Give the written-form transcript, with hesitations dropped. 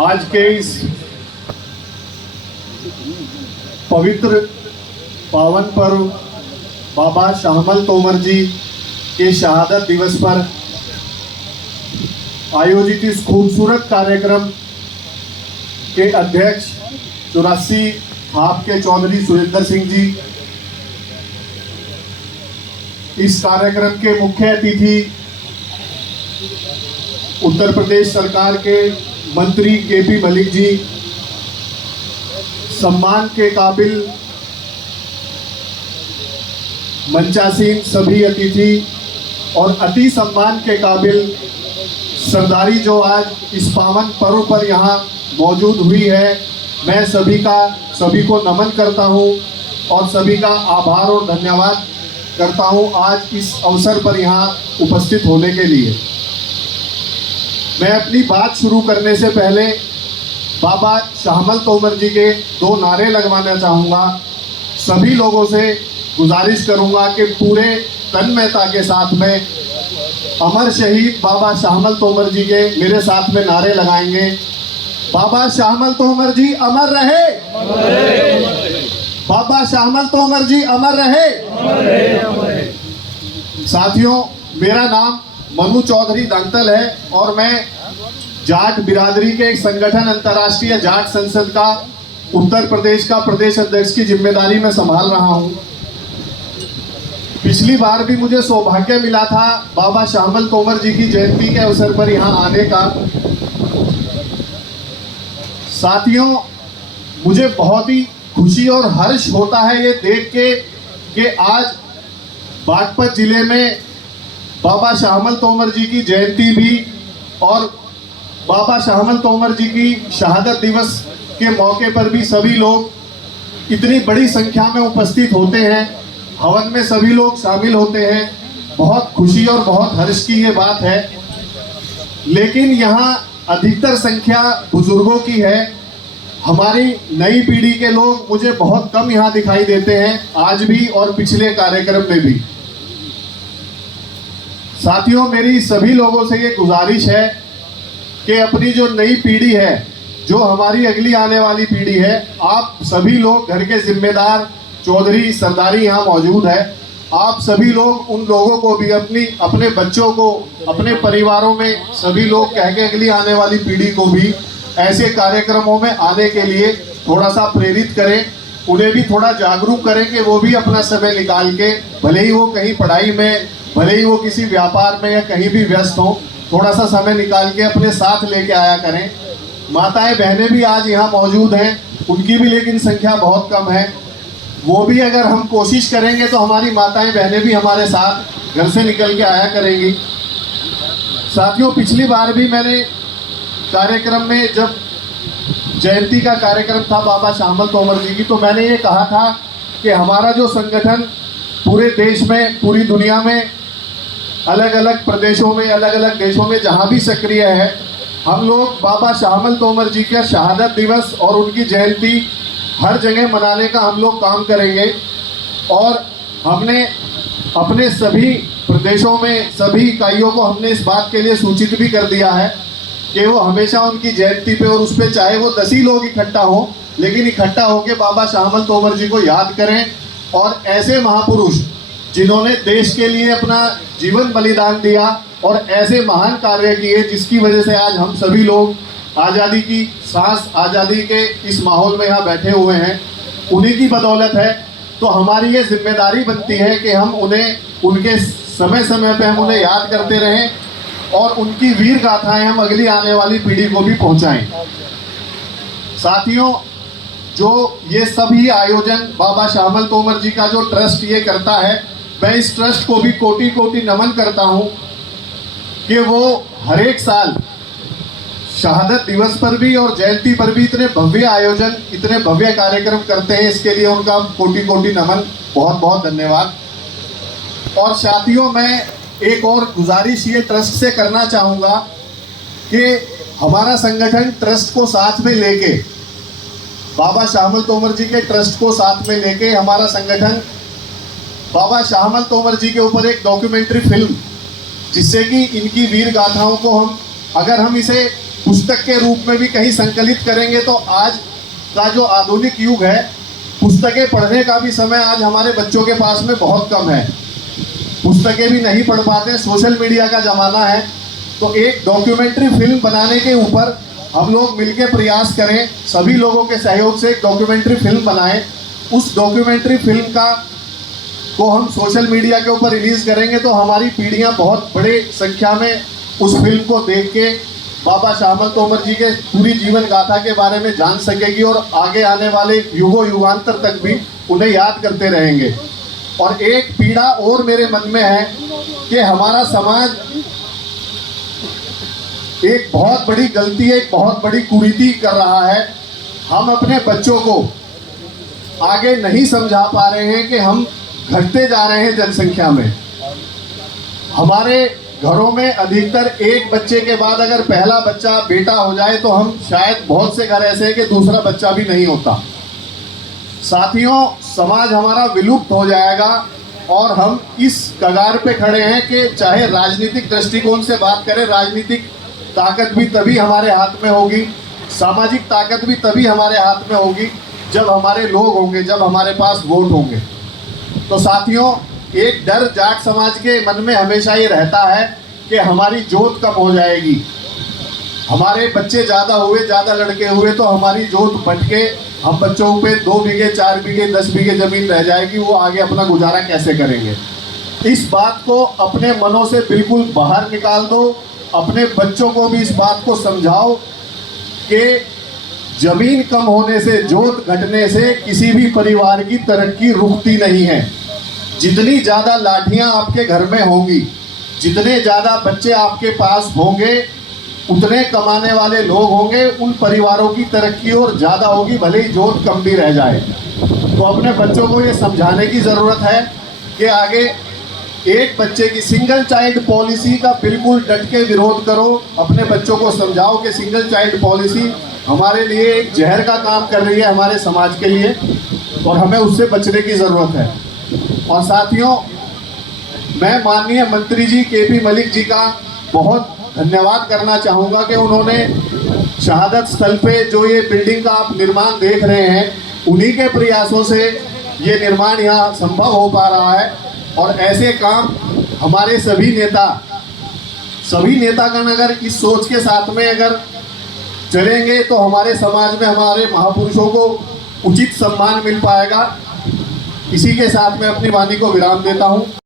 आज के इस पवित्र पावन पर्व बाबा शाहमल तोमर जी के शहादत दिवस पर आयोजित इस खूबसूरत कार्यक्रम के अध्यक्ष 84 हाफ के चौधरी सुरेंद्र सिंह जी, इस कार्यक्रम के मुख्य अतिथि उत्तर प्रदेश सरकार के मंत्री केपी मलिक जी, सम्मान के काबिल मंचासीन सभी अतिथि और अति सम्मान के काबिल सरदारी जो आज इस पावन पर्व पर यहाँ मौजूद हुई है, मैं सभी को नमन करता हूँ और सभी का आभार और धन्यवाद करता हूँ आज इस अवसर पर यहाँ उपस्थित होने के लिए। मैं अपनी बात शुरू करने से पहले बाबा शाहमल तोमर जी के 2 नारे लगवाना चाहूँगा। सभी लोगों से गुजारिश करूँगा कि पूरे तन्मयता के साथ में अमर शहीद बाबा शाहमल तोमर जी के मेरे साथ में नारे लगाएंगे। बाबा शाहमल तोमर जी अमर रहे, बाबा शाहमल तोमर जी अमर रहे। साथियों, मेरा नाम मनु चौधरी दंतल है और मैं जाट बिरादरी के एक संगठन अंतर्राष्ट्रीय जाट संसद का उत्तर प्रदेश का प्रदेश अध्यक्ष की जिम्मेदारी में संभाल रहा हूं। पिछली बार भी मुझे सौभाग्य मिला था बाबा शाहमल तोमर जी की जयंती के अवसर पर यहां आने का। साथियों, मुझे बहुत ही खुशी और हर्ष होता है ये देख के कि आज बागपत जिले में बाबा शाहमल तोमर जी की जयंती भी और बाबा शाहमल तोमर जी की शहादत दिवस के मौके पर भी सभी लोग इतनी बड़ी संख्या में उपस्थित होते हैं, हवन में सभी लोग शामिल होते हैं। बहुत खुशी और बहुत हर्ष की ये बात है। लेकिन यहाँ अधिकतर संख्या बुजुर्गों की है। हमारी नई पीढ़ी के लोग मुझे बहुत कम यहाँ दिखाई देते हैं, आज भी और पिछले कार्यक्रम में भी। साथियों, मेरी सभी लोगों से ये गुजारिश है कि अपनी जो नई पीढ़ी है, जो हमारी अगली आने वाली पीढ़ी है, आप सभी लोग घर के जिम्मेदार चौधरी सरदारी यहाँ मौजूद है, आप सभी लोग उन लोगों को भी अपने बच्चों को, अपने परिवारों में सभी लोग कह के अगली आने वाली पीढ़ी को भी ऐसे कार्यक्रमों में आने के लिए थोड़ा सा प्रेरित करें, उन्हें भी थोड़ा जागरूक करें कि वो भी अपना समय निकाल के, भले ही वो कहीं पढ़ाई में, भले ही वो किसी व्यापार में या कहीं भी व्यस्त हो, थोड़ा सा समय निकाल के अपने साथ लेके आया करें। माताएं बहनें भी आज यहाँ मौजूद हैं, उनकी भी लेकिन संख्या बहुत कम है। वो भी अगर हम कोशिश करेंगे तो हमारी माताएं बहनें भी हमारे साथ घर से निकल के आया करेंगी। साथियों, पिछली बार भी मैंने कार्यक्रम में, जब जयंती का कार्यक्रम था बाबा शाहमल तोमर जी की, तो मैंने ये कहा था कि हमारा जो संगठन पूरे देश में, पूरी दुनिया में, अलग अलग प्रदेशों में, अलग अलग देशों में जहाँ भी सक्रिय है, हम लोग बाबा शाहमल तोमर जी का शहादत दिवस और उनकी जयंती हर जगह मनाने का हम लोग काम करेंगे। और हमने अपने सभी प्रदेशों में सभी इकाइयों को हमने इस बात के लिए सूचित भी कर दिया है कि वो हमेशा उनकी जयंती पे और उस पर चाहे वो 10 ही लोग इकट्ठा हो, लेकिन इकट्ठा होकर बाबा शाहमल तोमर जी को याद करें और ऐसे महापुरुष जिन्होंने देश के लिए अपना जीवन बलिदान दिया और ऐसे महान कार्य किए जिसकी वजह से आज हम सभी लोग आज़ादी की सांस, आज़ादी के इस माहौल में यहाँ बैठे हुए हैं, उन्हीं की बदौलत है। तो हमारी ये जिम्मेदारी बनती है कि हम उन्हें, उनके समय समय पे हम उन्हें याद करते रहें और उनकी वीर गाथाएं हम अगली आने वाली पीढ़ी को भी पहुँचाएँ। साथियों, जो ये सभी आयोजन बाबा शाहमल तोमर जी का जो ट्रस्ट ये करता है, मैं इस ट्रस्ट को भी कोटि कोटि नमन करता हूँ कि वो हर एक साल शहादत दिवस पर भी और जयंती पर भी इतने भव्य आयोजन, इतने भव्य कार्यक्रम करते हैं। इसके लिए उनका कोटि कोटि नमन, बहुत बहुत धन्यवाद। और साथियों, मैं एक और गुजारिश ये ट्रस्ट से करना चाहूँगा कि हमारा संगठन ट्रस्ट को साथ में लेके, बाबा शाहमल तोमर जी के ट्रस्ट को साथ में लेके हमारा संगठन बाबा शाहमल तोमर जी के ऊपर एक डॉक्यूमेंट्री फिल्म, जिससे कि इनकी वीर गाथाओं को हम, अगर हम इसे पुस्तक के रूप में भी कहीं संकलित करेंगे तो आज का जो आधुनिक युग है, पुस्तकें पढ़ने का भी समय आज हमारे बच्चों के पास में बहुत कम है, पुस्तकें भी नहीं पढ़ पाते, सोशल मीडिया का ज़माना है। तो एक डॉक्यूमेंट्री फिल्म बनाने के ऊपर हम लोग मिलकर प्रयास करें, सभी लोगों के सहयोग से एक डॉक्यूमेंट्री फिल्म बनाएं। उस डॉक्यूमेंट्री फिल्म को हम सोशल मीडिया के ऊपर रिलीज़ करेंगे तो हमारी पीढ़ियां बहुत बड़े संख्या में उस फिल्म को देख के बाबा श्यामल तोमर जी के पूरी जीवन गाथा के बारे में जान सकेगी और आगे आने वाले युगों युगांतर तक भी उन्हें याद करते रहेंगे। और एक पीड़ा और मेरे मन में है कि हमारा समाज एक बहुत बड़ी गलती, एक बहुत बड़ी कुरीति कर रहा है। हम अपने बच्चों को आगे नहीं समझा पा रहे हैं कि हम घटते जा रहे हैं जनसंख्या में। हमारे घरों में अधिकतर एक बच्चे के बाद अगर पहला बच्चा बेटा हो जाए तो हम शायद बहुत से घर ऐसे हैं कि दूसरा बच्चा भी नहीं होता। साथियों, समाज हमारा विलुप्त हो जाएगा और हम इस कगार पे खड़े हैं कि चाहे राजनीतिक दृष्टिकोण से बात करें, राजनीतिक ताकत भी तभी हमारे हाथ में होगी, सामाजिक ताकत भी तभी हमारे हाथ में होगी जब हमारे लोग होंगे, जब हमारे पास वोट होंगे। तो साथियों, एक डर जाट समाज के मन में हमेशा ये रहता है कि हमारी जोत कम हो जाएगी, हमारे बच्चे ज़्यादा हुए, ज़्यादा लड़के हुए तो हमारी जोत बट के हम बच्चों पे 2 बीघे 4 बीघे 10 बीघे ज़मीन रह जाएगी, वो आगे अपना गुजारा कैसे करेंगे। इस बात को अपने मनों से बिल्कुल बाहर निकाल दो। अपने बच्चों को भी इस बात को समझाओ कि ज़मीन कम होने से, जोत घटने से किसी भी परिवार की तरक्की रुकती नहीं है। जितनी ज़्यादा लाठियाँ आपके घर में होंगी, जितने ज़्यादा बच्चे आपके पास होंगे, उतने कमाने वाले लोग होंगे, उन परिवारों की तरक्की और ज़्यादा होगी, भले ही जोत कम भी रह जाए। तो अपने बच्चों को ये समझाने की ज़रूरत है कि आगे एक बच्चे की सिंगल चाइल्ड पॉलिसी का बिल्कुल डट के विरोध करो। अपने बच्चों को समझाओ कि सिंगल चाइल्ड पॉलिसी हमारे लिए एक जहर का काम कर रही है, हमारे समाज के लिए, और हमें उससे बचने की ज़रूरत है। और साथियों, मैं माननीय मंत्री जी केपी मलिक जी का बहुत धन्यवाद करना चाहूँगा कि उन्होंने शहादत स्थल पे जो ये बिल्डिंग का आप निर्माण देख रहे हैं, उन्हीं के प्रयासों से ये निर्माण यहाँ संभव हो पा रहा है। और ऐसे काम हमारे सभी नेतागण अगर इस सोच के साथ में अगर चलेंगे तो हमारे समाज में हमारे महापुरुषों को उचित सम्मान मिल पाएगा। इसी के साथ मैं अपनी वाणी को विराम देता हूँ।